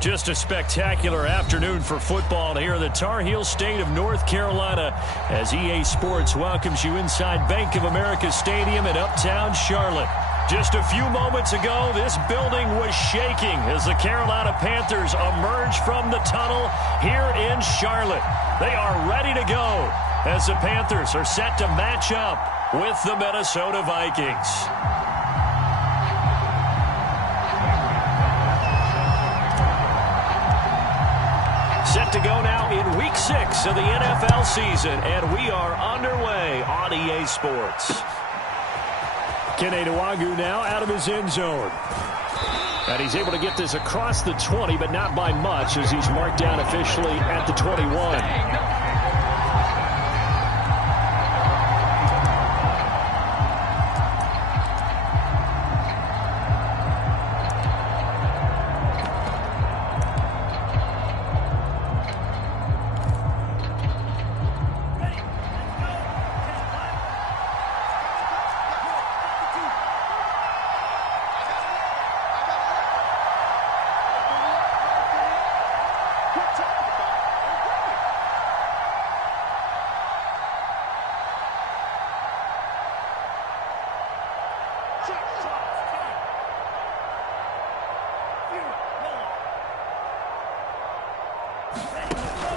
Just a spectacular afternoon for football here in the Tar Heel state of North Carolina as EA Sports welcomes you inside Bank of America Stadium in uptown Charlotte. Just a few moments ago, this building was shaking as the Carolina Panthers emerge from the tunnel here in Charlotte. They are ready to go as the Panthers are set to match up with the Minnesota Vikings. Set to go now in Week 6 of the NFL season, and we are underway on EA Sports. Kene Nwangwu now out of his end zone. And he's able to get this across the 20, but not by much as he's marked down officially at the 21.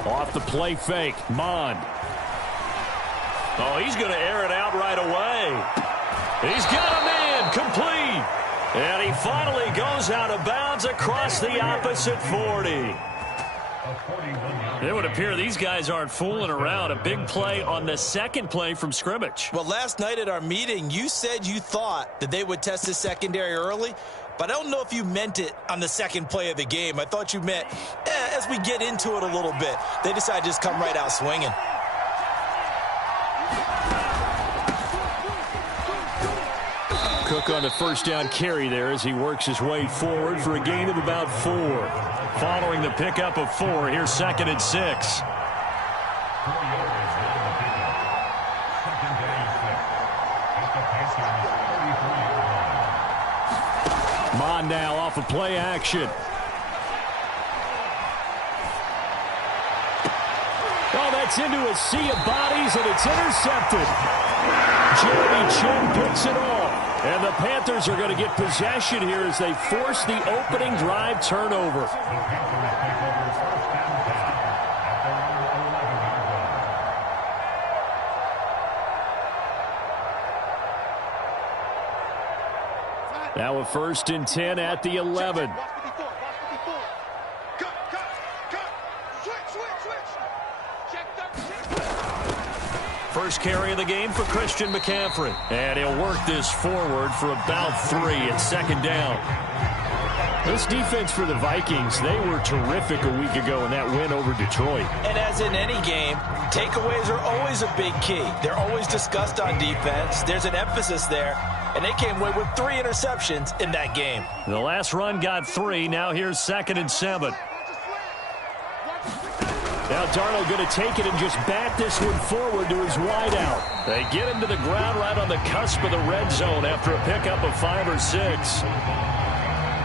Off the play fake, Mond. Oh, he's going to air it out right away. He's got a man, complete. And he finally goes out of bounds across the opposite 40. It would appear these guys aren't fooling around. A big play on the second play from scrimmage. Well, last night at our meeting, you said you thought that they would test the secondary early, but I don't know if you meant it on the second play of the game. I thought you meant as we get into it a little bit. They decided to just come right out swinging. Cook on the first down carry there as he works his way forward for a gain of about 4. Following the pickup of 4, here's 2nd and 6. Mond now off of play action. Oh, that's into a sea of bodies, and it's intercepted. Jeremy Chinn picks it off. And the Panthers are going to get possession here as they force the opening drive turnover. Now a 1st and 10 at the 11. First carry of the game for Christian McCaffrey. And he'll work this forward for about 3 at 2nd down. This defense for the Vikings, they were terrific a week ago in that win over Detroit. And as in any game, takeaways are always a big key. They're always discussed on defense. There's an emphasis there. And they came away with 3 interceptions in that game. The last run got 3. Now here's 2nd and 7. Now Darnold going to take it and just bat this one forward to his wideout. They get him to the ground right on the cusp of the red zone after a pickup of 5 or 6.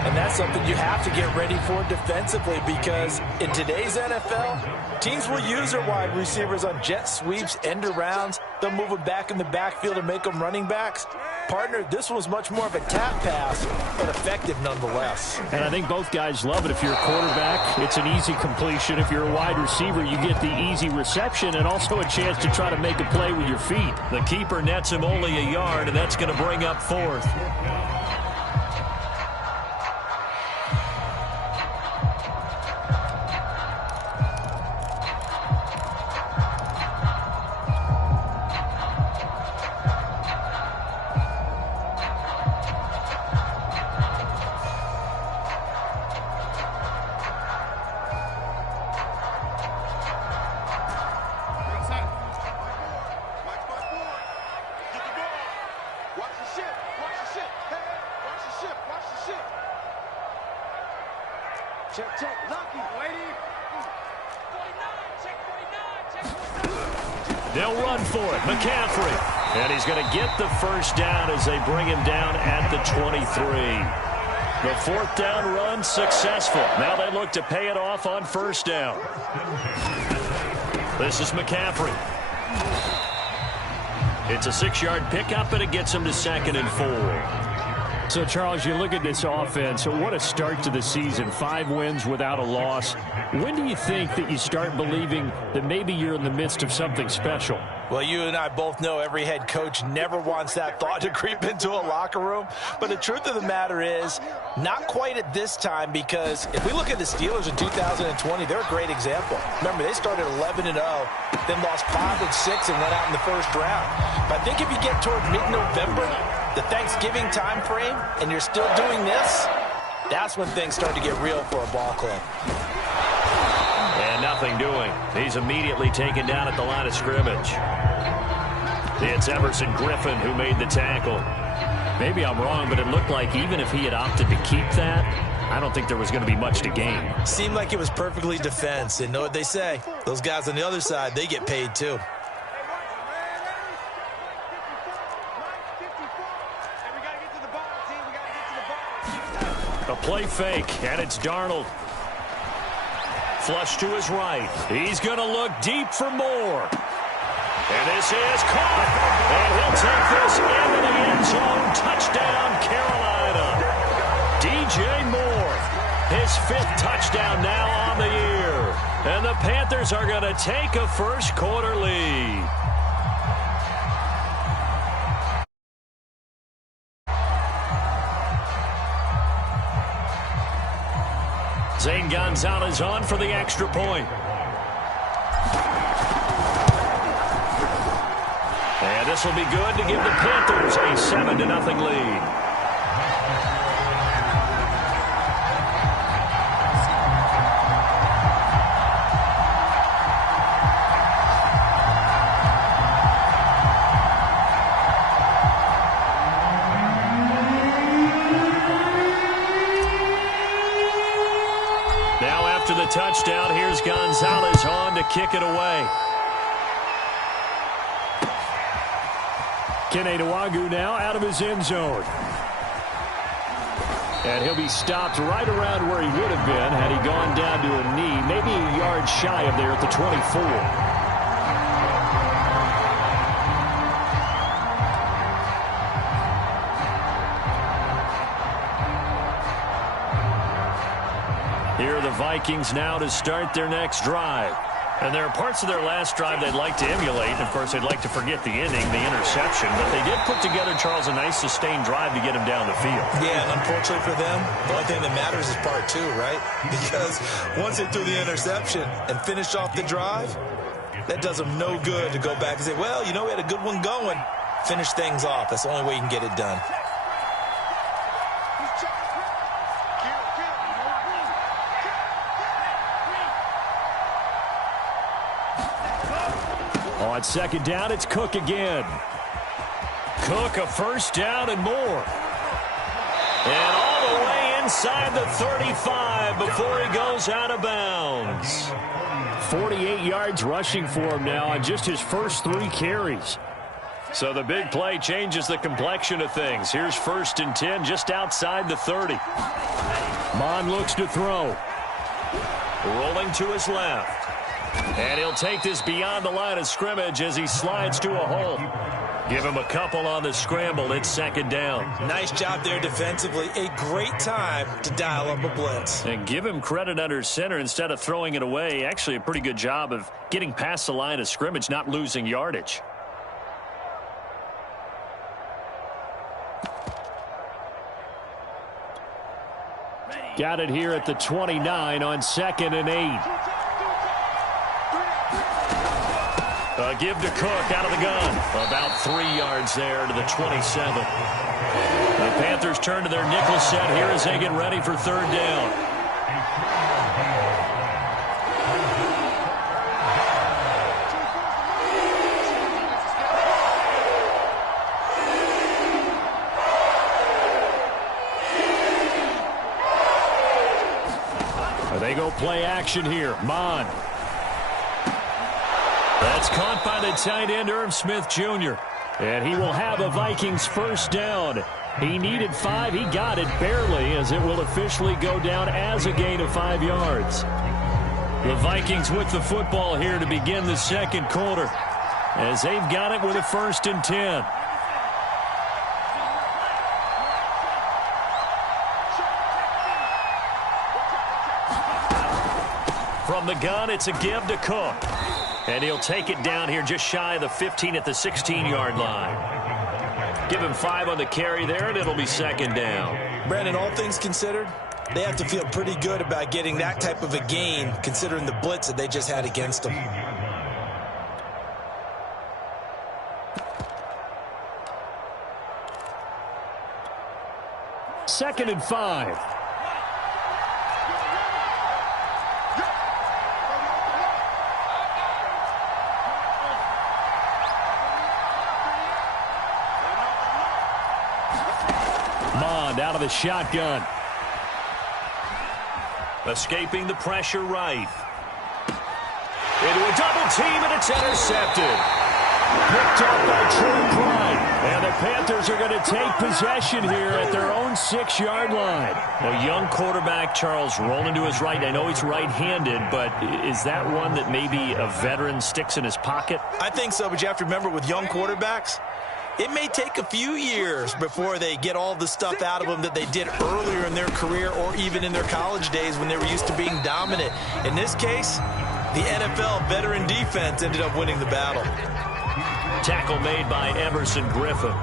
And that's something you have to get ready for defensively because in today's NFL, teams will use their wide receivers on jet sweeps, end arounds. They'll move them back in the backfield and make them running backs. Partner, this was much more of a tap pass, but effective nonetheless. And I think both guys love it. If you're a quarterback, it's an easy completion. If you're a wide receiver, you get the easy reception and also a chance to try to make a play with your feet. The keeper nets him only a yard, and that's going to bring up 4th. They'll run for it. McCaffrey. And he's going to get the first down as they bring him down at the 23. The fourth down run successful. Now they look to pay it off on first down. This is McCaffrey. It's a 6-yard pickup, and it gets him to 2nd and 4. So, Charles, you look at this offense, what a start to the season. 5 wins without a loss. When do you think that you start believing that maybe you're in the midst of something special? Well, you and I both know every head coach never wants that thought to creep into a locker room. But the truth of the matter is, not quite at this time, because if we look at the Steelers in 2020, they're a great example. Remember, they started 11-0, then lost 5 of 6 and went out in the first round. But I think if you get toward mid-November, the Thanksgiving time frame, and you're still doing this, that's when things start to get real for a ball club. And nothing doing. He's immediately taken down at the line of scrimmage. It's Everson Griffin who made the tackle. Maybe I'm wrong, but it looked like even if he had opted to keep that, I don't think there was going to be much to gain. Seemed like it was perfectly defense. And know what they say? Those guys on the other side, they get paid too. A play fake, and it's Darnold. Flush to his right. He's going to look deep for more. And this is caught. And he'll take this into the end zone. Touchdown, Carolina. DJ Moore, his 5th touchdown now on the year. And the Panthers are going to take a first-quarter lead. Zane Gonzalez on for the extra point. And this will be good to give the Panthers a 7-0 lead. Touchdown. Here's Gonzalez on to kick it away. Kene Nwangwu now out of his end zone. And he'll be stopped right around where he would have been had he gone down to a knee, maybe a yard shy of there at the 24. Here are the Vikings now to start their next drive. And there are parts of their last drive they'd like to emulate. Of course, they'd like to forget the ending, the interception. But they did put together, Charles, a nice sustained drive to get him down the field. Yeah, and unfortunately for them, the only thing that matters is part 2, right? Because once they threw the interception and finished off the drive, that does them no good to go back and say, well, you know, we had a good one going. Finish things off. That's the only way you can get it done. On second down, it's Cook again. Cook, a first down and more. And all the way inside the 35 before he goes out of bounds. 48 yards rushing for him now on just his first 3 carries. So the big play changes the complexion of things. Here's 1st and 10 just outside the 30. Mon looks to throw. Rolling to his left. And he'll take this beyond the line of scrimmage as he slides to a hole. Give him a couple on the scramble. It's 2nd down. Nice job there defensively. A great time to dial up a blitz. And give him credit under center instead of throwing it away. Actually a pretty good job of getting past the line of scrimmage, not losing yardage. Got it here at the 29 on 2nd and 8. Give to Cook out of the gun. About 3 yards there to the 27. The Panthers turn to their nickel set here as they get ready for 3rd down. They go play action here. Mon. That's caught by the tight end, Irv Smith Jr. And he will have a Vikings first down He needed 5. He got it barely, as it will officially go down as a gain of 5 yards. The Vikings with the football here to begin the second quarter, as they've got it with a 1st and 10. From the gun, it's a give to Cook. And he'll take it down here just shy of the 15 at the 16-yard line. Give him 5 on the carry there, and it'll be 2nd down. Brandon, all things considered, they have to feel pretty good about getting that type of a gain, considering the blitz that they just had against them. Second and 5. Out of the shotgun. Escaping the pressure right. Into a double team, and it's intercepted. Picked up by Trey Pride. And the Panthers are going to take possession here at their own 6-yard line. A young quarterback, Charles, rolling to his right. I know he's right-handed, but is that one that maybe a veteran sticks in his pocket? I think so, but you have to remember with young quarterbacks, it may take a few years before they get all the stuff out of them that they did earlier in their career or even in their college days when they were used to being dominant. In this case, the NFL veteran defense ended up winning the battle. Tackle made by Emerson Griffin.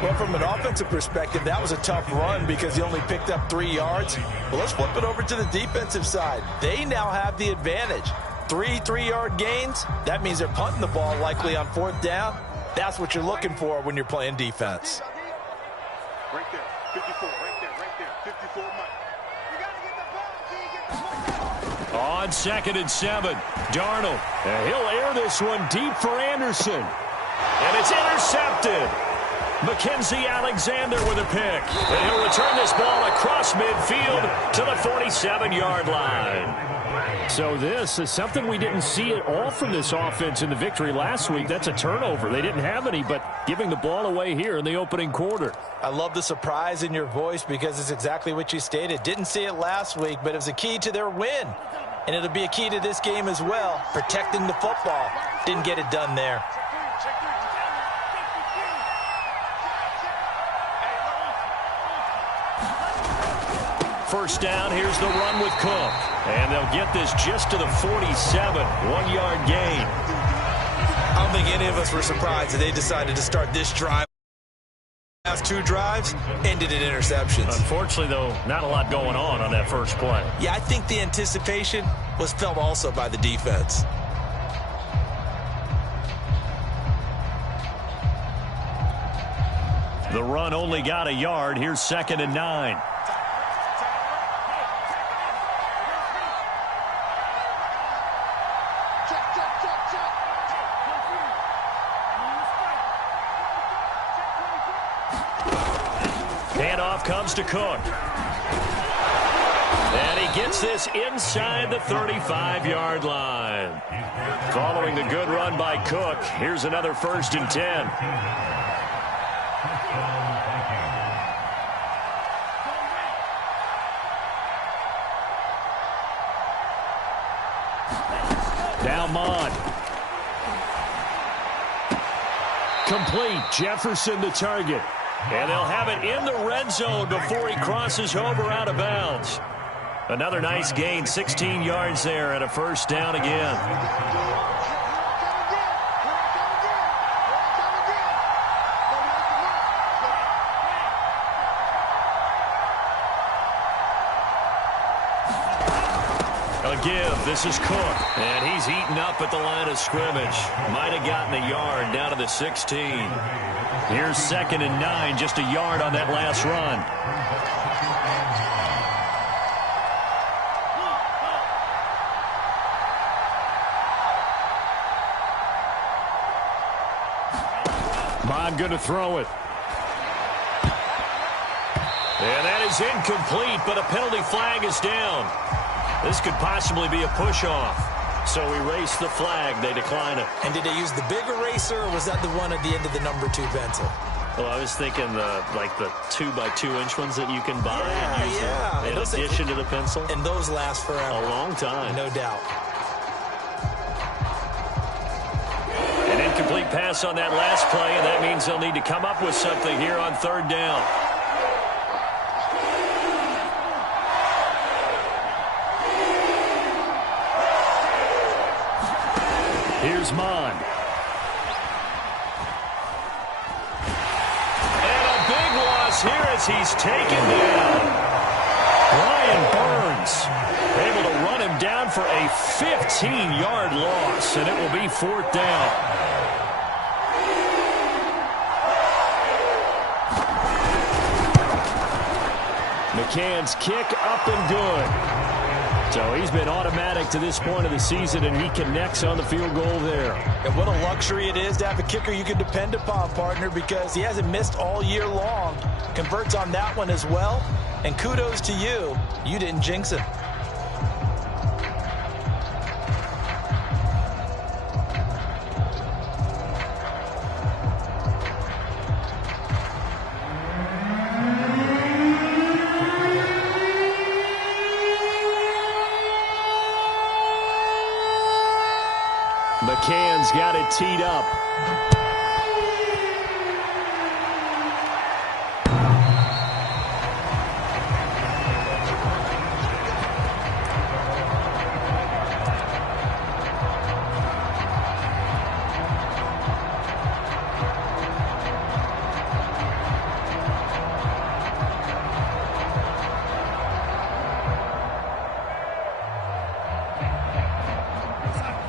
Well, from an offensive perspective, that was a tough run because he only picked up 3 yards. Well, let's flip it over to the defensive side. They now have the advantage. 3 3-yard gains, that means they're punting the ball likely on 4th down. That's what you're looking for when you're playing defense. Right there, 54, right there, 54. You got to get the ball. On 2nd and 7, Darnold. He'll air this one deep for Anderson. And it's intercepted. Mackenzie Alexander with a pick. And he'll return this ball across midfield to the 47-yard line. So this is something we didn't see at all from this offense in the victory last week. That's a turnover. They didn't have any, but giving the ball away here in the opening quarter. I love the surprise in your voice because it's exactly what you stated. Didn't see it last week, but it was a key to their win. And it'll be a key to this game as well, protecting the football. Didn't get it done there. First down, here's the run with Cook. And they'll get this just to the 47, 1-yard gain. I don't think any of us were surprised that they decided to start this drive. Last 2 drives ended in interceptions. Unfortunately, though, not a lot going on that first play. Yeah, I think the anticipation was felt also by the defense. The run only got a yard. Here's 2nd and 9. Handoff comes to Cook. And he gets this inside the 35-yard line. Following the good run by Cook, here's another 1st and 10. Now Mond. Complete. Jefferson the target. And they'll have it in the red zone before he crosses over out of bounds. Another nice gain, 16 yards there, and a 1st down again. A give. This is Cook. And he's eaten up at the line of scrimmage. Might have gotten a yard down to the 16. Here's 2nd and 9, just a yard on that last run. Mond going to throw it. And that is incomplete, but a penalty flag is down. This could possibly be a push-off. So erase the flag. They decline it. And did they use the big eraser, or was that the one at the end of the number 2 pencil? Well, I was thinking the 2x2-inch ones that you can buy and use in addition to the pencil. And those last forever. A long time. No doubt. An incomplete pass on that last play, and that means they'll need to come up with something here on third down. Here's Mond. And a big loss here as he's taken down. Brian Burns able to run him down for a 15-yard loss, and it will be fourth down. McCann's kick up and good. So he's been automatic to this point of the season, and he connects on the field goal there. And what a luxury it is to have a kicker you can depend upon, partner, because he hasn't missed all year long. Converts on that one as well. And kudos to you. You didn't jinx him. McCann's got it teed up.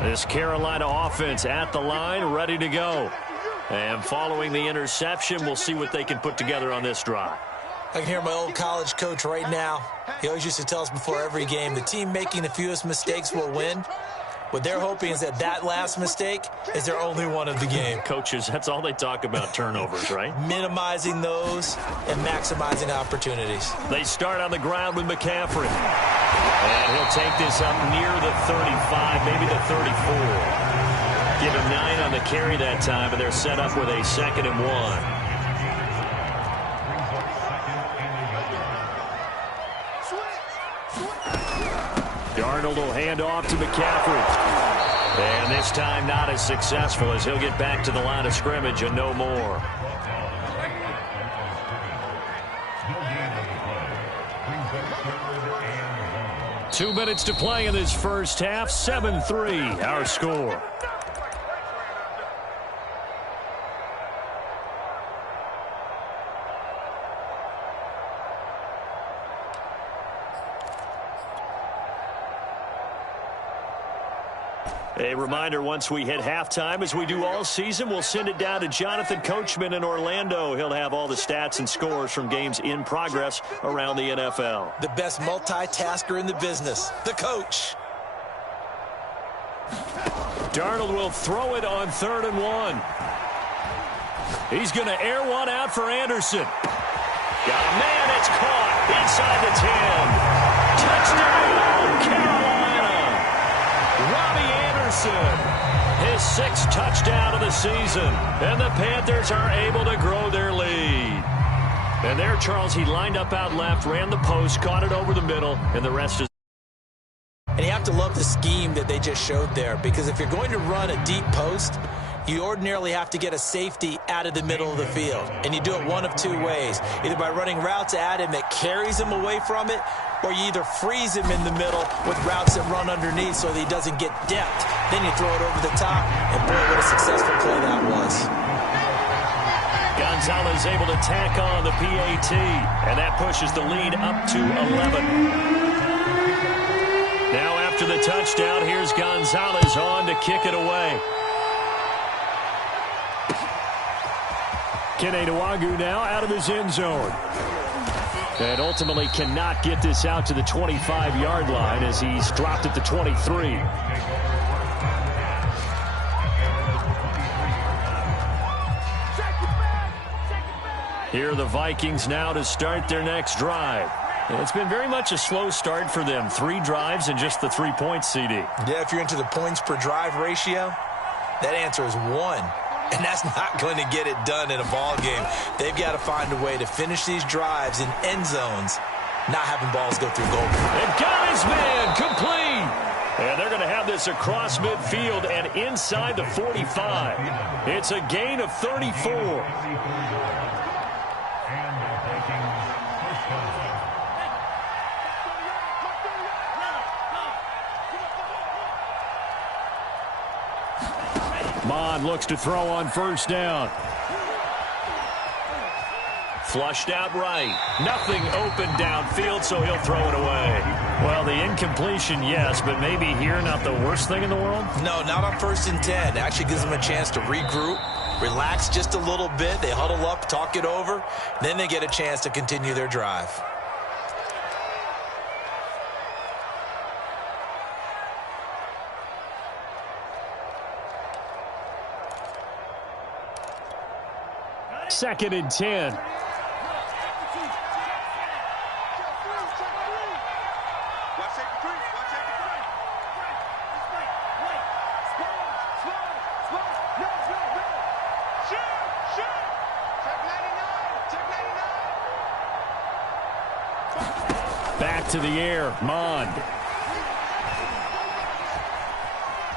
This Carolina offense at the line, ready to go. And following the interception, we'll see what they can put together on this drive. I can hear my old college coach right now. He always used to tell us before every game, the team making the fewest mistakes will win. What they're hoping is that last mistake is their only one of the game. Coaches, that's all they talk about, turnovers, right? Minimizing those and maximizing opportunities. They start on the ground with McCaffrey. And he'll take this up near the 35, maybe the 34. Give him 9 on the carry that time, and they're set up with a 2nd and 1. Darnold will hand off to McCaffrey. And this time not as successful as he'll get back to the line of scrimmage and no more. Two minutes to play in this first half. 7-3 our score. A reminder, once we hit halftime, as we do all season, we'll send it down to Jonathan Coachman in Orlando. He'll have all the stats and scores from games in progress around the NFL. The best multitasker in the business, the coach. Darnold will throw it on 3rd and 1. He's going to air one out for Anderson. Got a man, it's caught inside the 10. Touchdown, Carolina. Robbie Anderson, his 6th touchdown of the season, and the Panthers are able to grow their lead. And there, Charles, he lined up out left, ran the post, caught it over the middle, and the rest is... And you have to love the scheme that they just showed there, because if you're going to run a deep post, you ordinarily have to get a safety out of the middle of the field. And you do it one of two ways, either by running routes at him that carries him away from it, or you either freeze him in the middle with routes that run underneath so that he doesn't get depth. Then you throw it over the top, and boy, what a successful play that was. Gonzalez able to tack on the PAT, and that pushes the lead up to 11. Now after the touchdown, here's Gonzalez on to kick it away. Kene Nwagu now out of his end zone. And ultimately cannot get this out to the 25-yard line as he's dropped at the 23. Here are the Vikings now to start their next drive. And it's been very much a slow start for them. 3 drives and just the 3 points, CD. Yeah, if you're into the points per drive ratio, that answer is 1. And that's not going to get it done in a ball game. They've got to find a way to finish these drives in end zones, not having balls go through goal. And got his man complete. And they're going to have this across midfield and inside the 45. It's a gain of 34. Mond looks to throw on first down. Flushed out right. Nothing open downfield, so he'll throw it away. Well, the incompletion, yes, but maybe here not the worst thing in the world? No, not on 1st and 10. It actually gives them a chance to regroup, relax just a little bit. They huddle up, talk it over. Then they get a chance to continue their drive. Second and 10. Back to the air, Mond.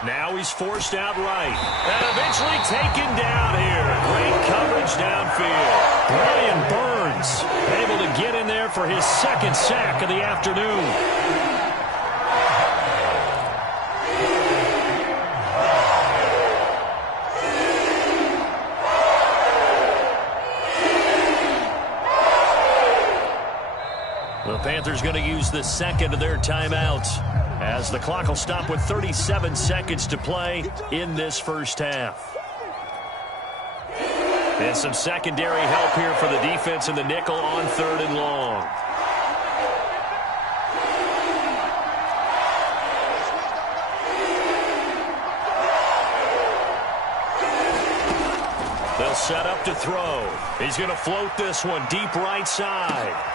Now he's forced out right. And eventually taken down here. Great coverage downfield. Brian Burns able to get in there for his second sack of the afternoon. The Panthers going to use the second of their timeouts as the clock will stop with 37 seconds to play in this first half. And some secondary help here for the defense in the nickel on 3rd and long. They'll set up to throw. He's going to float this one deep right side.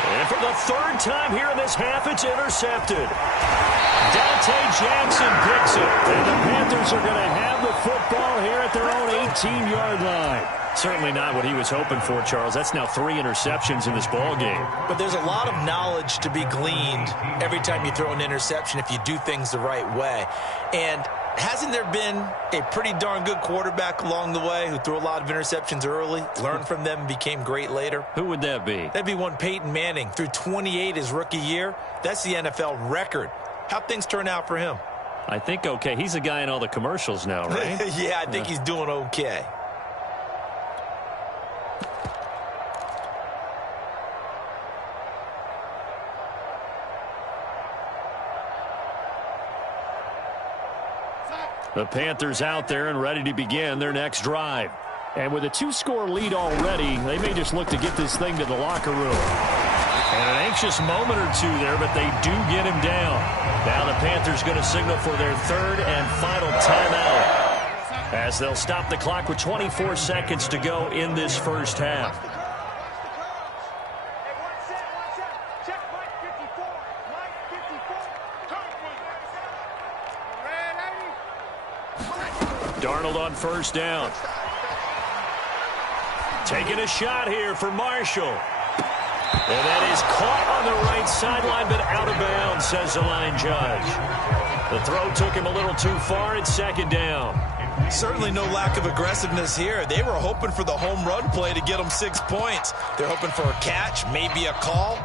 And for the 3rd time here in this half, it's intercepted. Dante Jackson picks it. And the Panthers are going to have the football here at their own 18-yard line. Certainly not what he was hoping for, Charles. That's now 3 interceptions in this ball game. But there's a lot of knowledge to be gleaned every time you throw an interception if you do things the right way. And hasn't there been a pretty darn good quarterback along the way who threw a lot of interceptions early, learned from them, and became great later? Who would that be? That'd be one Peyton Manning. Threw 28 his rookie year. That's the NFL record. How'd things turn out for him? I think okay. He's a guy in all the commercials now, right? Yeah, I think he's doing okay. The Panthers out there and ready to begin their next drive. And with a 2-score lead already, they may just look to get this thing to the locker room. And an anxious moment or two there, but they do get him down. Now the Panthers going to signal for their 3rd and final timeout, as they'll stop the clock with 24 seconds to go in this first half. Darnold on first down. Taking a shot here for Marshall. And that is caught on the right sideline, but out of bounds, says the line judge. The throw took him a little too far. It's 2nd down. Certainly no lack of aggressiveness here. They were hoping for the home run play to get them 6 points. They're hoping for a catch, maybe a call,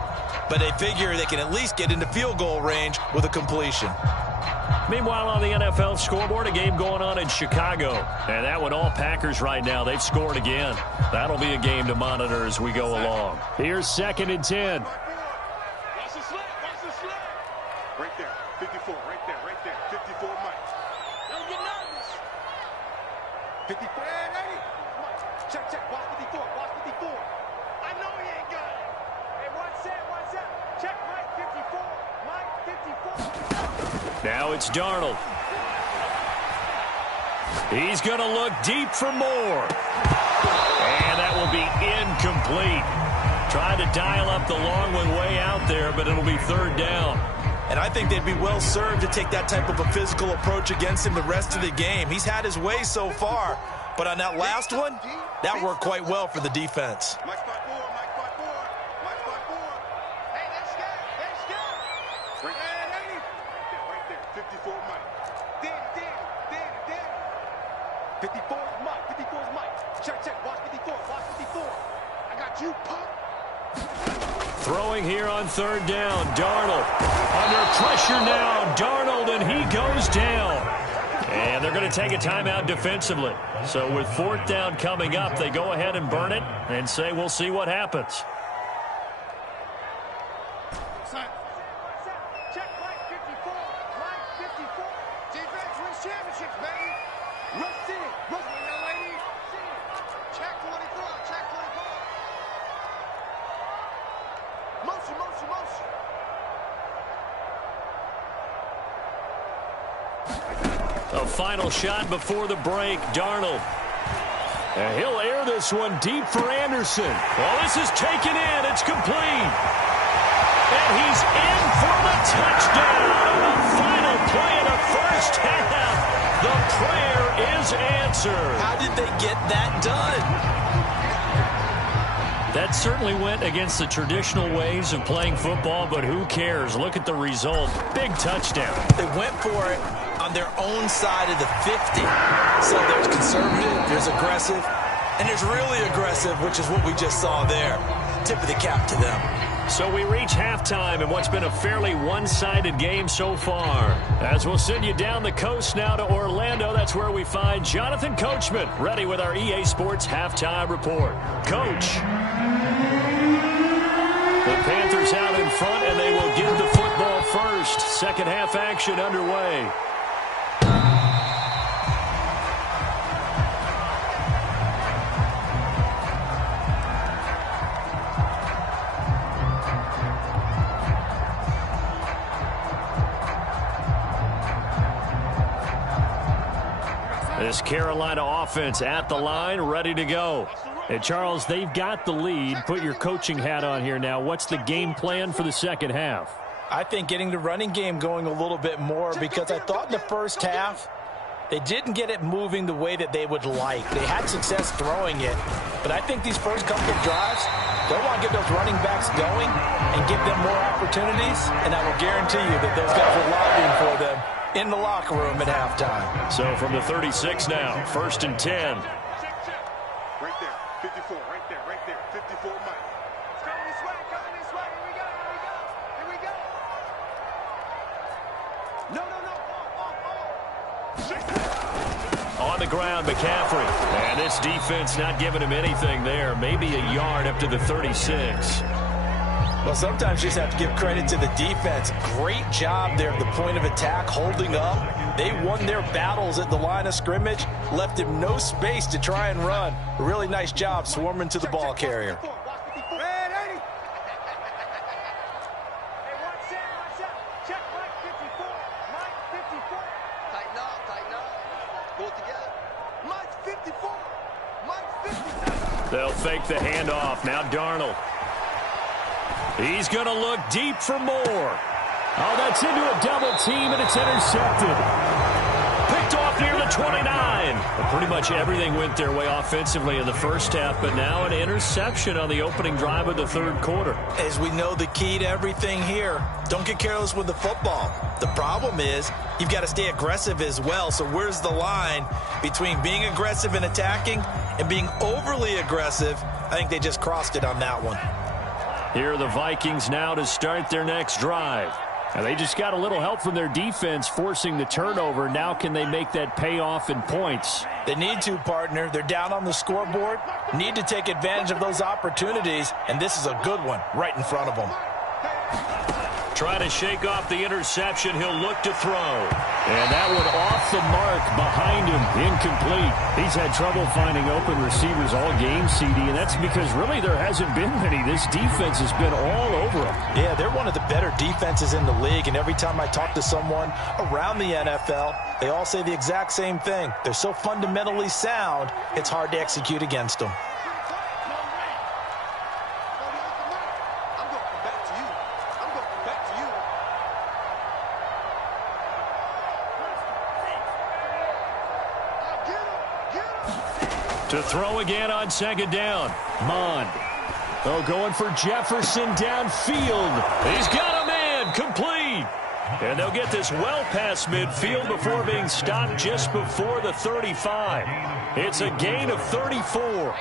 but they figure they can at least get into field goal range with a completion. Meanwhile, on the NFL scoreboard, a game going on in Chicago. And that one all Packers right now. They've scored again. That'll be a game to monitor as we go along. Here's 2nd and 10. Watch the slip. Watch the slip. Right there. 54. Right there. Right there. 54, Mike. Don't get nervous. 54. Check, check. Watch 54. Watch 54. I know he ain't got it. Hey, what's that? Check Mike 54. Mike 54. Now it's Darnold. He's going to look deep for more. And that will be incomplete. Trying to dial up the long one way out there, but it'll be 3rd down. And I think they'd be well served to take that type of a physical approach against him the rest of the game. He's had his way so far. But on that last one, that worked quite well for the defense. Mike spot four, Mike spot four, Mike spot four. Hey, that's good, that's good. Right there, 54 Mike. Danny. 54 is Mike, 54 is Mike. Check, watch 54, watch 54. I got you, punk. Throwing here on third down. Darnold under pressure now. Darnold, and he goes down. And they're going to take a timeout defensively. So with fourth down coming up, they go ahead and burn it and say we'll see what happens. Check Mike 54, Mike 54. Defense wins championships, baby. Rush in, young lady. Check 24, check 24. Motion. A final shot before the break. Darnold. And he'll air this one deep for Anderson. Well, this is taken in. It's complete. And he's in for the touchdown. The final play of the first half. The prayer is answered. How did they get that done? That certainly went against the traditional ways of playing football, but who cares? Look at the result. Big touchdown. They went for it on their own side of the 50. So there's conservative, there's aggressive, and there's really aggressive, which is what we just saw there. Tip of the cap to them. So we reach halftime in what's been a fairly one-sided game so far. As we'll send you down the coast now to Orlando, that's where we find Jonathan Coachman, ready with our EA Sports Halftime Report. Coach. The Panthers out in front, and they will get the football first. Second half action underway. This Carolina offense at the line, ready to go. And Charles, they've got the lead. Put your coaching hat on here now. What's the game plan for the second half? I think getting the running game going a little bit more, because I thought in the first half they didn't get it moving the way that they would like. They had success throwing it, but I think these first couple of drives, they'll want to get those running backs going and give them more opportunities, and I will guarantee you that those guys are lobbying for them in the locker room at halftime. So from the 36 now, 1st and 10. Right there, 54, right there, 54 Mike. Coming this way, here we go. No. On the ground, McCaffrey. And this defense not giving him anything there. Maybe a yard up to the 36. Well, sometimes you just have to give credit to the defense. Great job there at the point of attack, holding up. They won their battles at the line of scrimmage, left him no space to try and run. A really nice job swarming to the ball carrier. They'll fake the handoff. Now Darnold. He's going to look deep for more. Oh, that's into a double team, and it's intercepted. Picked off near the 29. Well, pretty much everything went their way offensively in the first half, but now an interception on the opening drive of the third quarter. As we know, the key to everything here, don't get careless with the football. The problem is you've got to stay aggressive as well. So where's the line between being aggressive and attacking and being overly aggressive? I think they just crossed it on that one. Here are the Vikings now to start their next drive. And they just got a little help from their defense forcing the turnover. Now can they make that pay off in points? They need to, partner. They're down on the scoreboard. Need to take advantage of those opportunities. And this is a good one right in front of them. Trying to shake off the interception. He'll look to throw. And that one off the mark behind him. Incomplete. He's had trouble finding open receivers all game, CD, and that's because really there hasn't been many. This defense has been all over them. Yeah, they're one of the better defenses in the league, and every time I talk to someone around the NFL, they all say the exact same thing. They're so fundamentally sound, it's hard to execute against them. To throw again on second down. Mond. Oh, going for Jefferson downfield. He's got a man. Complete. And they'll get this well past midfield before being stopped just before the 35. It's a gain of 34.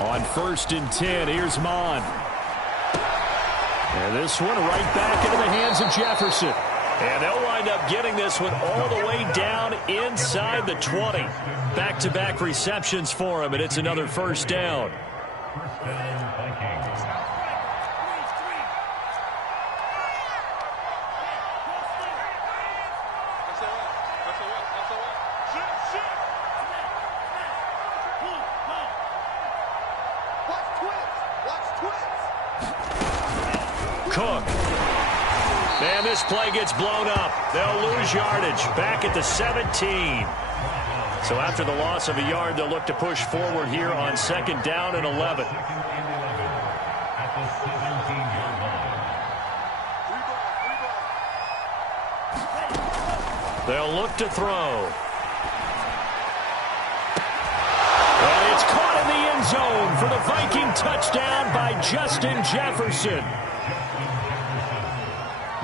On 1st and 10, here's Mond. And this one right back into the hands of Jefferson. And they'll wind up getting this one all the way down inside the 20. Back-to-back receptions for him, and it's another first down. Cook. And this play gets blown up. They'll lose yardage back at the 17. So after the loss of a yard, they'll look to push forward here on 2nd down and 11. They'll look to throw. And it's caught in the end zone for the Viking touchdown by Justin Jefferson.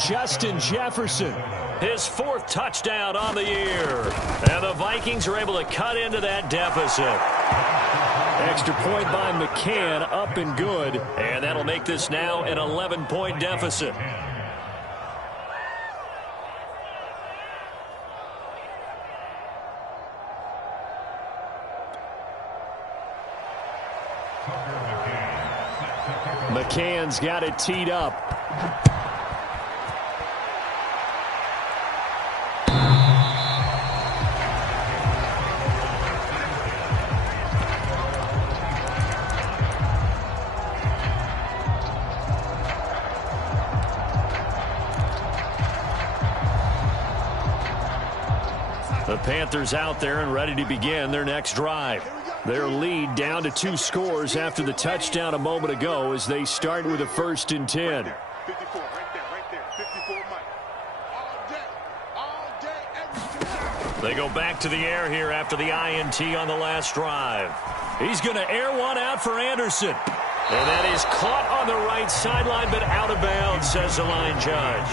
Justin Jefferson, his 4th touchdown on the year. And the Vikings are able to cut into that deficit. Extra point by McCann, up and good. And that'll make this now an 11-point deficit. McCann's got it teed up. The Panthers out there and ready to begin their next drive. Their lead down to 2 scores after the touchdown a moment ago as they start with a 1st and 10. 54, right there, 54 Mike. All day, every day. They go back to the air here after the INT on the last drive. He's going to air one out for Anderson. And that is caught on the right sideline, but out of bounds, says the line judge.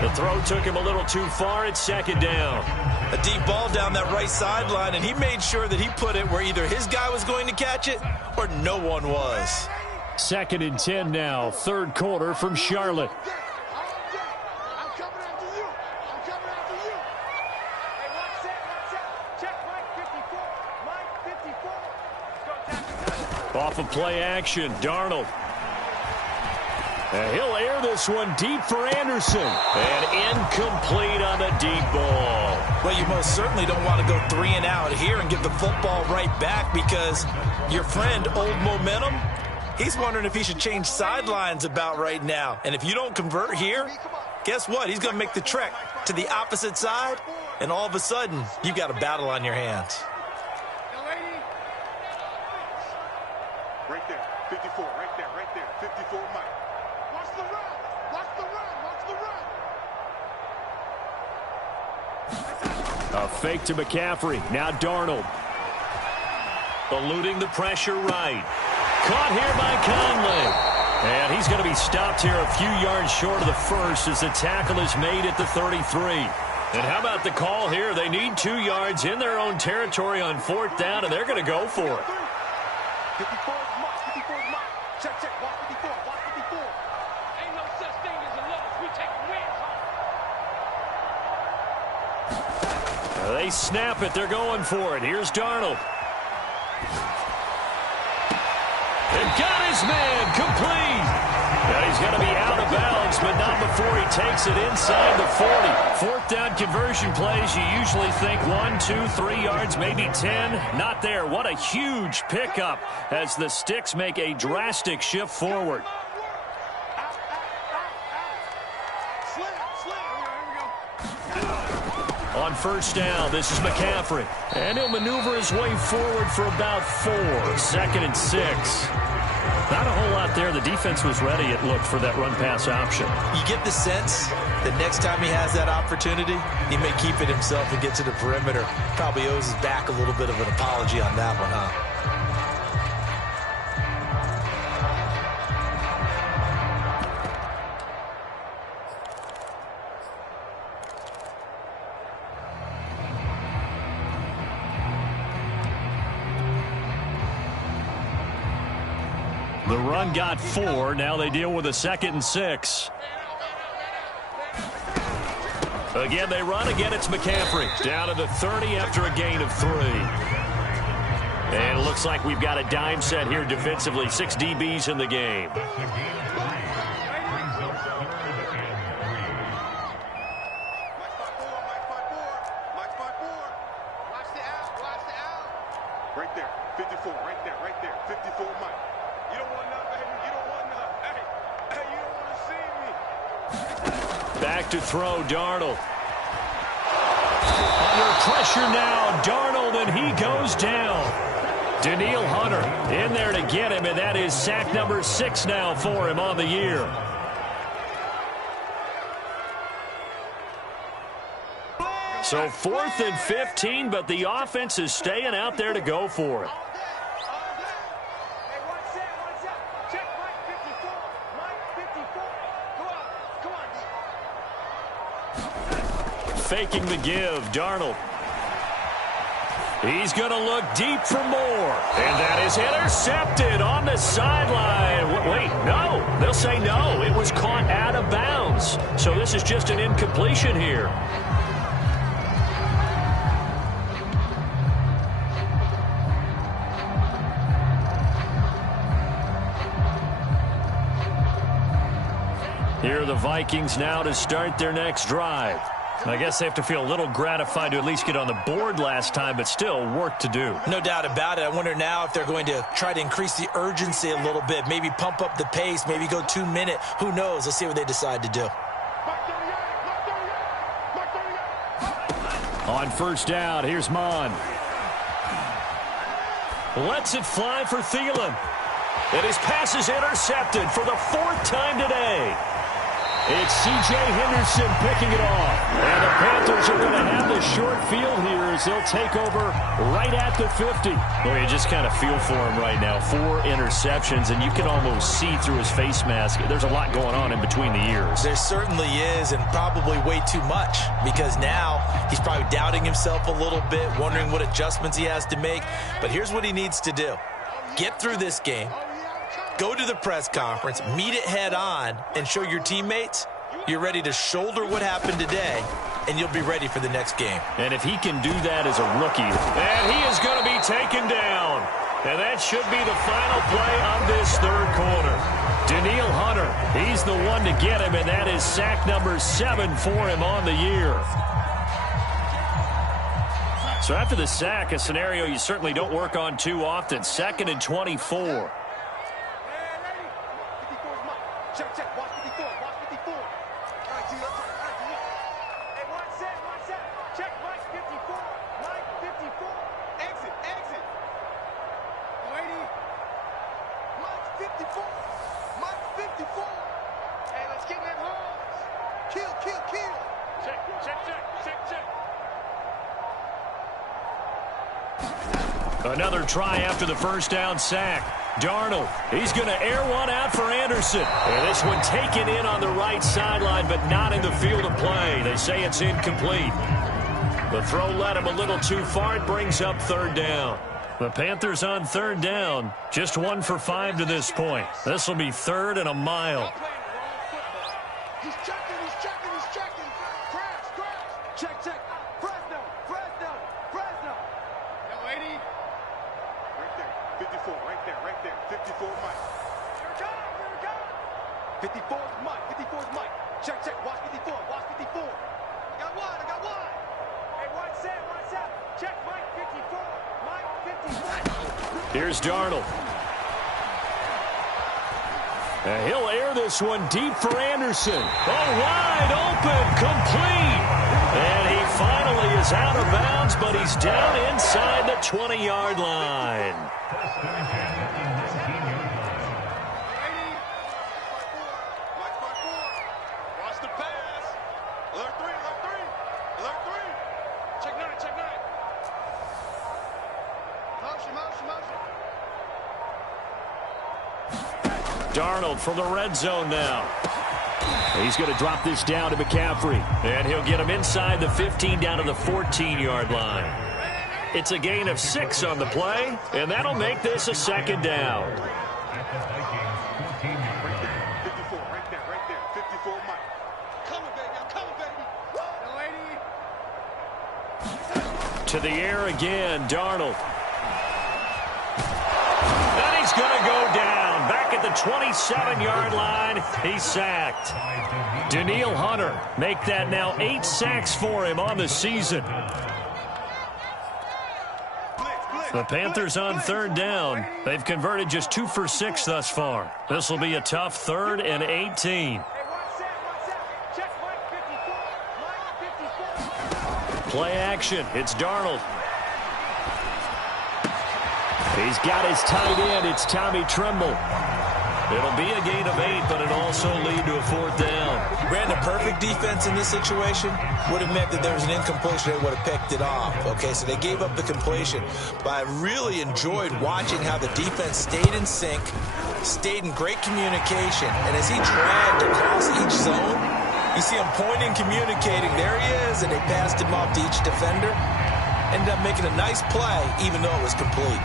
The throw took him a little too far at 2nd down. A deep ball down that right sideline, and he made sure that he put it where either his guy was going to catch it or no one was. 2nd and 10 now, 3rd quarter from Charlotte. I'm coming after you. I'm coming after you. Hey, one set. Check Mike 54. Mike 54. Off of play action, Darnold. And he'll air this one deep for Anderson. And incomplete on the deep ball. Well, you most certainly don't want to go 3 and out here and give the football right back because your friend, Old Momentum, he's wondering if he should change sidelines about right now. And if you don't convert here, guess what? He's going to make the trek to the opposite side, and all of a sudden, you've got a battle on your hands. Right there, 54, right there, 54 Mike. Watch the run. A fake to McCaffrey. Now Darnold. Eluding the pressure right. Caught here by Conley. And he's going to be stopped here a few yards short of the first as the tackle is made at the 33. And how about the call here? They need 2 yards in their own territory on 4th down, and they're going to go for it. 54 is Mike. 54 is Mike. Check. Watch 54. Watch 54. Ain't no such thing as a loss. We take wins home. They snap it. They're going for it. Here's Darnold. And got his man complete. Now he's going to be out of bounds, but not before he takes it inside the 40. 4th down conversion plays, you usually think 1, 2, 3 yards, maybe 10. Not there. What a huge pickup as the Sticks make a drastic shift forward. On 1st down, this is McCaffrey. And he'll maneuver his way forward for about 4. 2nd and 6. Not a whole lot there. The defense was ready, it looked, for that run-pass option. You get the sense that next time he has that opportunity, he may keep it himself and get to the perimeter. Probably owes his back a little bit of an apology on that one, huh? The run got 4. Now they deal with a 2nd and 6. Again, they run. Again, it's McCaffrey. Down to the 30 after a gain of 3. And it looks like we've got a dime set here defensively. 6 DBs in the game. Right there, 54, right there, 54, Mike. You don't want none, baby. You don't want none. Hey, you don't want to see me. Back to throw, Darnold. Under pressure now, Darnold, and he goes down. Daniil Hunter in there to get him, and that is sack number 6 now for him on the year. So 4th and 15, but the offense is staying out there to go for it. Faking the give, Darnold. He's going to look deep for more. And that is intercepted on the sideline. Wait, no. They'll say no. It was caught out of bounds. So this is just an incompletion here. Here are the Vikings now to start their next drive. I guess they have to feel a little gratified to at least get on the board last time, but still work to do. No doubt about it. I wonder now if they're going to try to increase the urgency a little bit, maybe pump up the pace, maybe go 2-minute. Who knows? Let's see what they decide to do. On first down, here's Mon. Lets it fly for Thielen. And his pass is intercepted for the 4th time today. It's C.J. Henderson picking it off. And the Panthers are going to have the short field here as they'll take over right at the 50. Well, you just kind of feel for him right now. 4 interceptions, and you can almost see through his face mask. There's a lot going on in between the ears. There certainly is, and probably way too much, because now he's probably doubting himself a little bit, wondering what adjustments he has to make. But here's what he needs to do. Get through this game. Go to the press conference, meet it head on, and show your teammates you're ready to shoulder what happened today, and you'll be ready for the next game. And if he can do that as a rookie, and he is going to be taken down. And that should be the final play of this 3rd quarter. Daniil Hunter, he's the one to get him, and that is sack number 7 for him on the year. So after the sack, a scenario you certainly don't work on too often. 2nd and 24. Check, watch 54, watch 54. All right, G, let's go. Hey, one set. Check, Mike 54, Mike 54. Exit. Lady, Mike 54, Mike 54. Hey, let's get that home. Kill. Check. Another try after the first down sack. Darnold, he's going to air one out for Anderson. And this one taken in on the right sideline, but not in the field of play. They say it's incomplete. The throw led him a little too far. It brings up 3rd down. The Panthers on 3rd down. Just 1 for 5 to this point. This will be 3rd and a mile. He's checking. Crash. Check. Fresno. Now, lady. Right there. 54, right there. 54, Mike. Here it comes. 54 is Mike. Check. Watch 54. I got one. Hey, one set. Check, Mike 54. Here's Darnold. And he'll air this one deep for Anderson. Wide open, complete. And he finally is out of bounds, but he's down inside the 20-yard line. Darnold from the red zone now. He's going to drop this down to McCaffrey. And he'll get him inside the 15 down to the 14-yard line. It's a gain of 6 on the play, and that'll make this a second down. To the air again, Darnold. And he's going to go down. Back at the 27-yard line, he's sacked. Danielle Hunter make that now 8 sacks for him on the season. The Panthers on third down. They've converted just 2 for 6 thus far. This will be a tough 3rd and 18. Play action. It's Darnold. He's got his tight end. It's Tommy Tremble. It'll be a gain of 8, but it'll also lead to a 4th down. Brandon, perfect defense in this situation would have meant that there was an incompletion. They would have picked it off. Okay, so they gave up the completion. But I really enjoyed watching how the defense stayed in sync, stayed in great communication. And as he dragged across each zone, you see him pointing, communicating. There he is, and they passed him off to each defender. Ended up making a nice play, even though it was complete.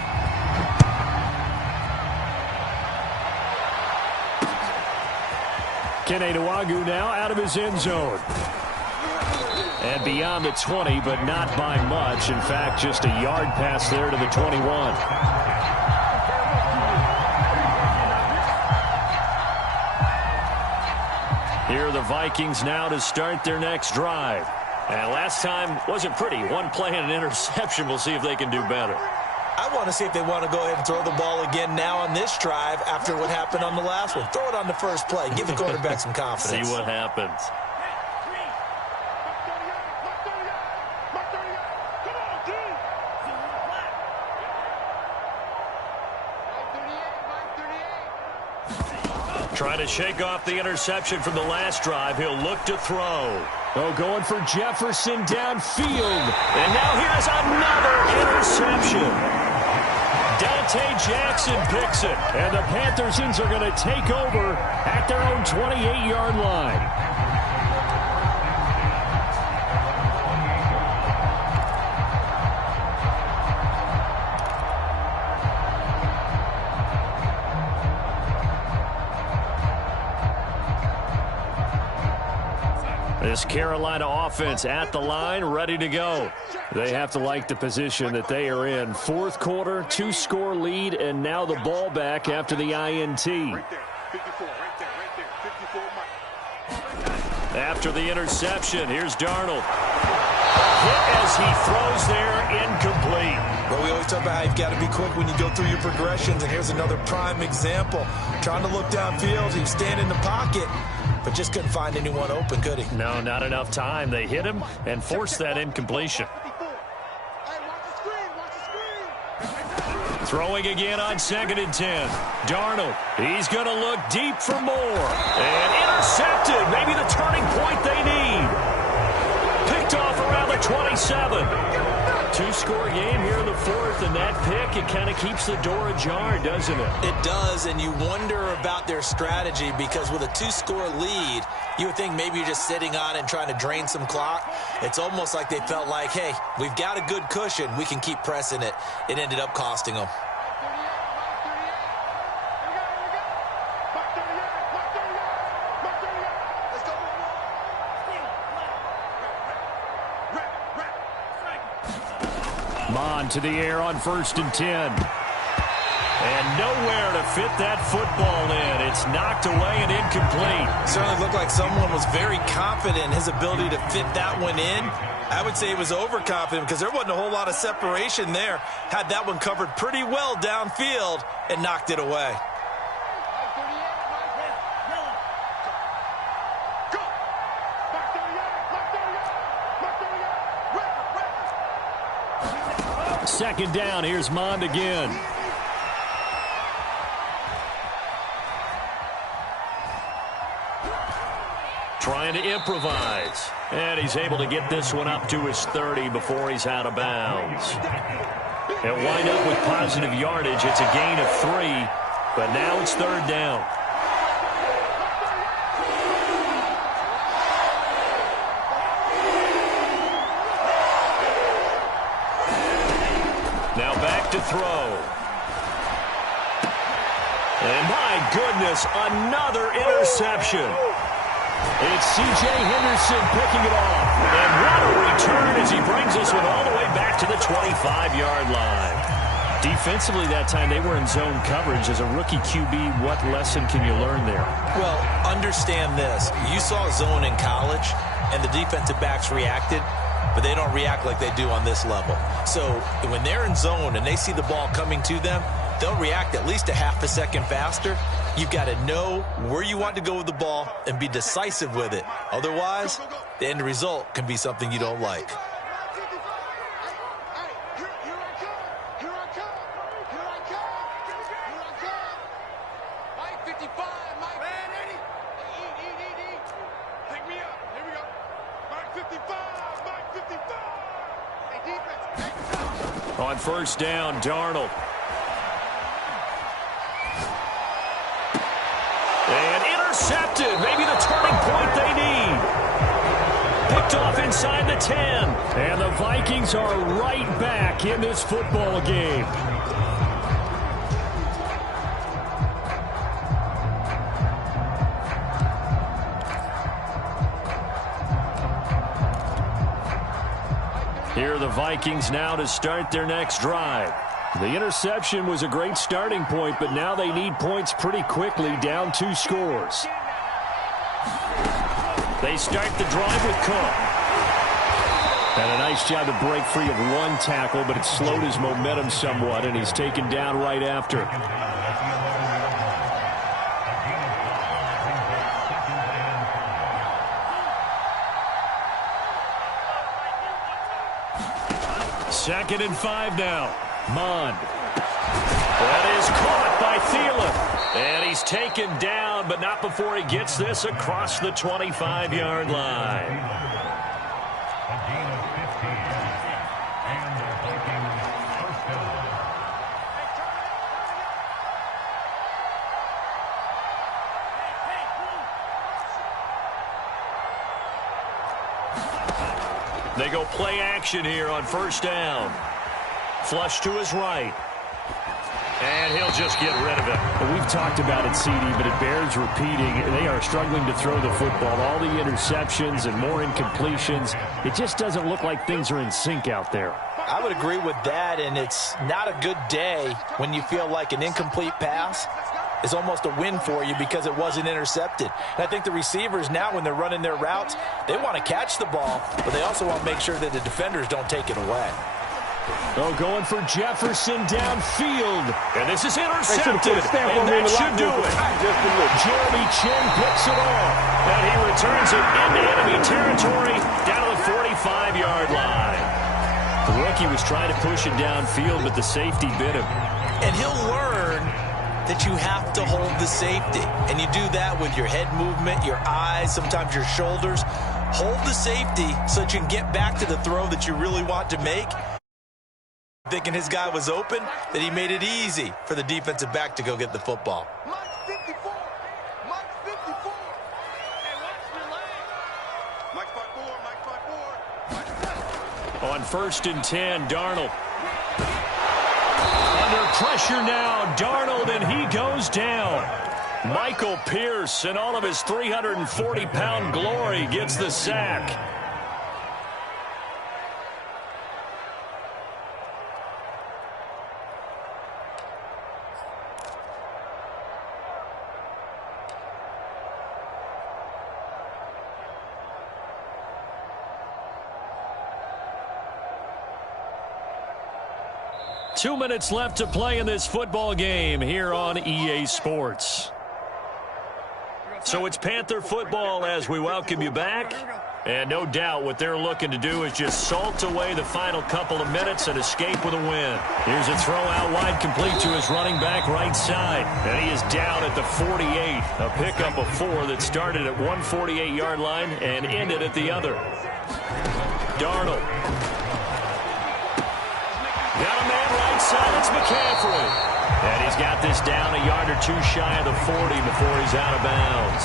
Kene Nwangwu now out of his end zone. And beyond the 20, but not by much. In fact, just a yard pass there to the 21. Here are the Vikings now to start their next drive. And last time wasn't pretty. One play and an interception. We'll see if they can do better. I want to see if they want to go ahead and throw the ball again now on this drive after what happened on the last one. Throw it on the first play. Give the quarterback some confidence. See what happens. Trying to shake off the interception from the last drive. He'll look to throw. Oh, going for Jefferson downfield. And now here's another interception. Dante Jackson picks it. And the Panthers are going to take over at their own 28-yard line. This Carolina offense at the line, ready to go. They have to like the position that they are in. 4th quarter, 2-score lead, and now the ball back after the INT. After the interception, here's Darnold. Hit as he throws there, incomplete. Well, we always talk about how you've got to be quick when you go through your progressions, and here's another prime example. Trying to look downfield, he was standing in the pocket, but just couldn't find anyone open, could he? No, not enough time. They hit him and forced that incompletion. Throwing again on 2nd and 10. Darnold, he's going to look deep for more. And intercepted. Maybe the turning point they need. Picked off around the 27. 2-score game here in the 4th, and that pick, it kind of keeps the door ajar, doesn't it? It does, and you wonder about their strategy because with a 2-score lead, you would think maybe you're just sitting on it and trying to drain some clock. It's almost like they felt like, hey, we've got a good cushion. We can keep pressing it. It ended up costing them. Mon to the air on 1st and 10. And nowhere to fit that football in. It's knocked away and incomplete. Certainly looked like someone was very confident in his ability to fit that one in. I would say he was overconfident because there wasn't a whole lot of separation there. Had that one covered pretty well downfield and knocked it away. Second down, here's Mond again. Trying to improvise. And he's able to get this one up to his 30 before he's out of bounds. and wind up with positive yardage. It's a gain of 3, but now it's 3rd down. Now back to throw. And my goodness, another interception. It's C.J. Henderson picking it off. And what a return as he brings this one all the way back to the 25-yard line. Defensively that time, they were in zone coverage. As a rookie QB, what lesson can you learn there? Well, understand this. You saw zone in college, and the defensive backs reacted, but they don't react like they do on this level. So when they're in zone and they see the ball coming to them, they'll react at least a half a second faster. You've got to know where you want to go with the ball and be decisive with it. Otherwise, the end result can be something you don't like. On 1st down, Darnold. And intercepted. Maybe the turning point they need. Picked off inside the 10. And the Vikings are right back in this football game. Here are the Vikings now to start their next drive. The interception was a great starting point, but now they need points pretty quickly, down 2 scores. They start the drive with Cook. And a nice job to break free of 1 tackle, but it slowed his momentum somewhat, and he's taken down right after. Second and 5 now. Mond. That is caught by Thielen. And he's taken down, but not before he gets this across the 25-yard line. They go play action here on 1st down. Flush to his right. And he'll just get rid of it. Well, we've talked about it, CD, but it bears repeating. They are struggling to throw the football. All the interceptions and more incompletions. It just doesn't look like things are in sync out there. I would agree with that, and it's not a good day when you feel like an incomplete pass is almost a win for you because it wasn't intercepted. And I think the receivers now, when they're running their routes, they want to catch the ball, but they also want to make sure that the defenders don't take it away. Oh, going for Jefferson downfield. And this is intercepted. And that should do it. Jeremy Chin picks it off. And he returns it into enemy territory down to the 45-yard line. The rookie was trying to push it downfield, but the safety bit him. And he'll learn that you have to hold the safety. And you do that with your head movement, your eyes, sometimes your shoulders. Hold the safety so that you can get back to the throw that you really want to make. Thinking his guy was open, that he made it easy for the defensive back to go get the football. Mike 54. Mike 54. Hey, watch your leg. Mike 54. Mike 54. On 1st and 10, Darnold. Under pressure now, Darnold, and he goes down. Michael Pierce, in all of his 340-pound glory, gets the sack. Two minutes left to play in this football game here on EA Sports. So it's Panther football as we welcome you back. And no doubt what they're looking to do is just salt away the final couple of minutes and escape with a win. Here's a throw out wide, complete to his running back right side. And he is down at the 48. A pickup of 4 that started at one 48-yard line and ended at the other. Darnold. Got a man right outside, it's McCaffrey. And he's got this down a yard or two shy of the 40 before he's out of bounds.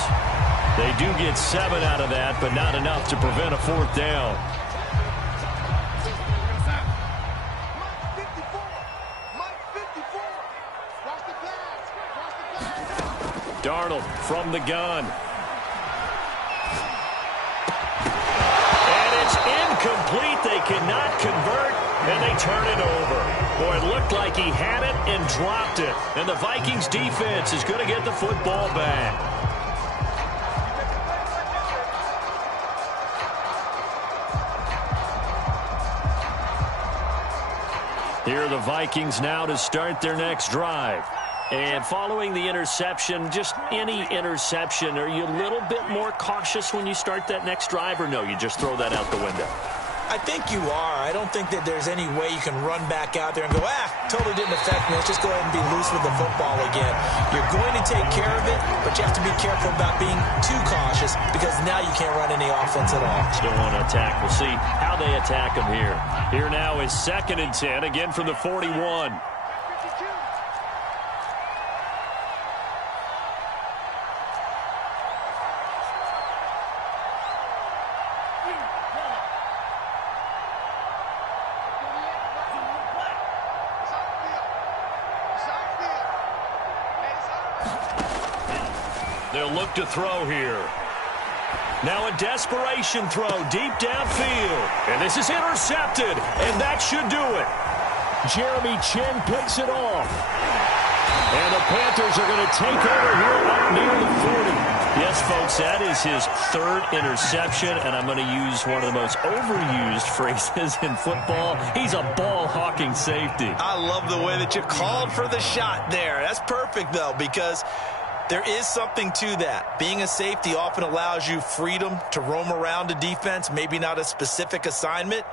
They do get 7 out of that, but not enough to prevent a fourth down. Darnold from the gun. And it's incomplete. They cannot convert, and they turn it over. Boy, it looked like he had it and dropped it. And the Vikings defense is going to get the football back. Here are the Vikings now to start their next drive. And following the interception, just any interception, are you a little bit more cautious when you start that next drive, or no, you just throw that out the window? I think you are. I don't think that there's any way you can run back out there and go, totally didn't affect me. Let's just go ahead and be loose with the football again. You're going to take care of it, but you have to be careful about being too cautious because now you can't run any offense at all. Still want to attack. We'll see how they attack them here. Here now is 2nd and 10, again from the 41. They'll look to throw here. Now a desperation throw deep downfield. And this is intercepted. And that should do it. Jeremy Chin picks it off. And the Panthers are going to take over here up near the 40. Yes, folks, that is his 3rd interception. And I'm going to use one of the most overused phrases in football. He's a ball-hawking safety. I love the way that you called for the shot there. That's perfect, though, because there is something to that. Being a safety often allows you freedom to roam around a defense, maybe not a specific assignment.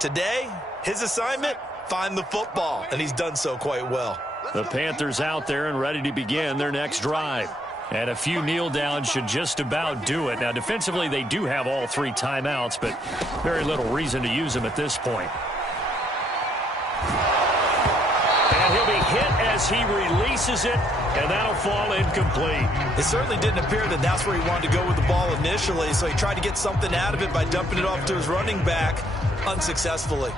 Today, his assignment, find the football, and he's done so quite well. The Panthers out there and ready to begin their next drive. And a few kneel downs should just about do it. Now, defensively, they do have all 3 timeouts, but very little reason to use them at this point. And he'll be hit as he releases it, and that'll fall incomplete. It certainly didn't appear that that's where he wanted to go with the ball initially, so he tried to get something out of it by dumping it off to his running back unsuccessfully.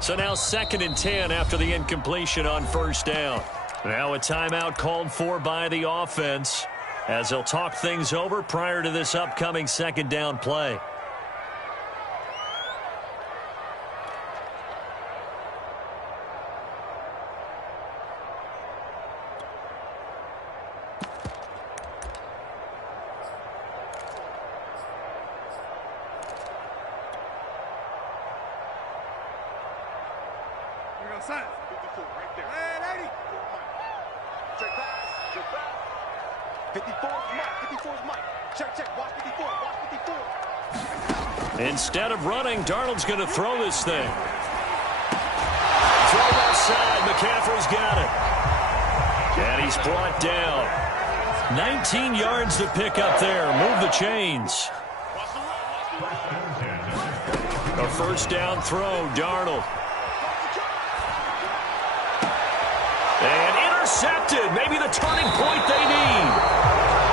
So now 2nd and 10 after the incompletion on 1st down. Now a timeout called for by the offense as they'll talk things over prior to this upcoming 2nd down play. Sign. 54 right there. Hey, 80. Check pass. Check pass. 54 is Mike. 54 is Mike. Check. Watch 54. Watch 54. Instead of running, Darnold's going to throw this thing. Throw left side. McCaffrey's got it. And he's brought down. 19 yards to pick up there. Move the chains. A 1st down throw. Darnold. And intercepted. Maybe the turning point they need.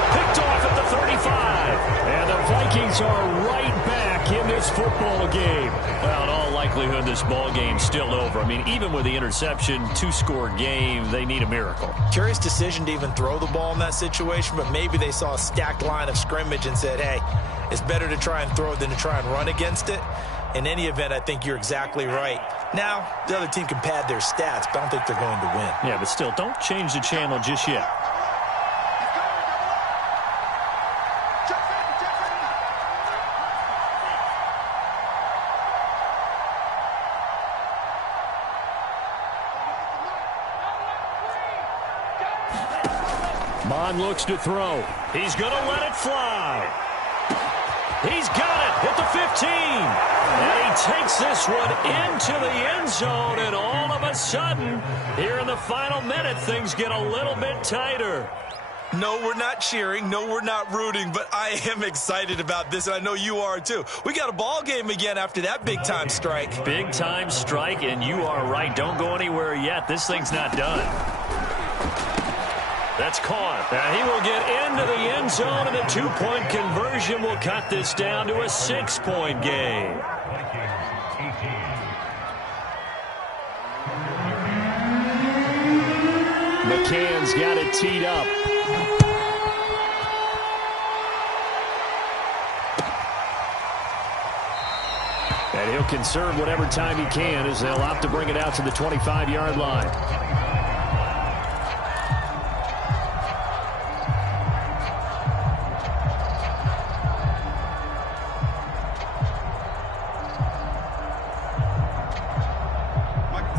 Picked off at the 35. And the Vikings are right back in this football game. Well, in all likelihood, this ball game's still over. I mean, even with the interception, 2-score game, they need a miracle. Curious decision to even throw the ball in that situation, but maybe they saw a stacked line of scrimmage and said, hey, it's better to try and throw than to try and run against it. In any event, I think you're exactly right. Now, the other team can pad their stats, but I don't think they're going to win. Yeah, but still, don't change the channel just yet. Mon looks to throw. He's going to let it fly. He's got it at the 15. And he takes this one into the end zone. And all of a sudden, here in the final minute, things get a little bit tighter. No, we're not cheering. No, we're not rooting, but I am excited about this, and I know you are too. We got a ball game again after that big-time strike. Big-time strike, and you are right. Don't go anywhere yet. This thing's not done. That's caught. And he will get into the end zone, and a two-point conversion will cut this down to a 6-point game. McCann's got it teed up. And he'll conserve whatever time he can as they'll opt to bring it out to the 25-yard line.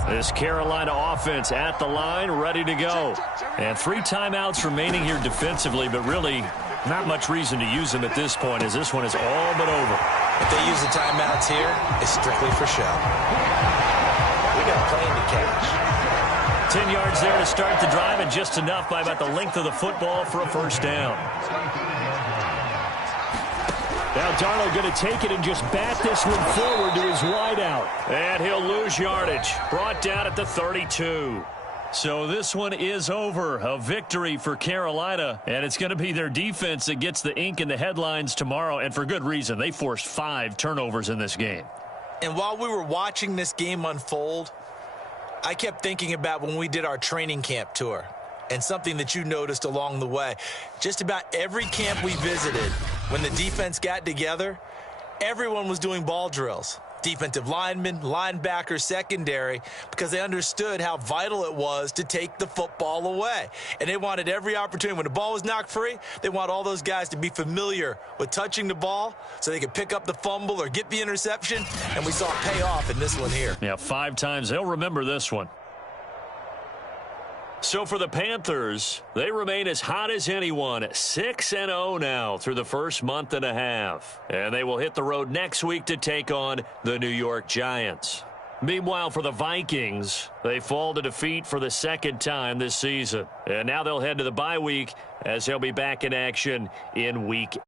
This Carolina offense at the line, ready to go. And 3 timeouts remaining here defensively, but really not much reason to use them at this point as this one is all but over. If they use the timeouts here, it's strictly for show. We got a plane to catch. 10 yards there to start the drive, and just enough by about the length of the football for a first down. Now Darnold going to take it and just bat this one forward to his wideout. And he'll lose yardage. Brought down at the 32. So this one is over. A victory for Carolina. And it's going to be their defense that gets the ink in the headlines tomorrow. And for good reason. They forced 5 turnovers in this game. And while we were watching this game unfold, I kept thinking about when we did our training camp tour. And something that you noticed along the way. Just about every camp we visited, when the defense got together, everyone was doing ball drills. Defensive linemen, linebackers, secondary, because they understood how vital it was to take the football away. And they wanted every opportunity. When the ball was knocked free, they want all those guys to be familiar with touching the ball so they could pick up the fumble or get the interception. And we saw it pay off in this one here. Yeah, 5 times. They'll remember this one. So for the Panthers, they remain as hot as anyone, 6-0 now through the first month and a half. And they will hit the road next week to take on the New York Giants. Meanwhile, for the Vikings, they fall to defeat for the 2nd time this season. And now they'll head to the bye week as they'll be back in action in Week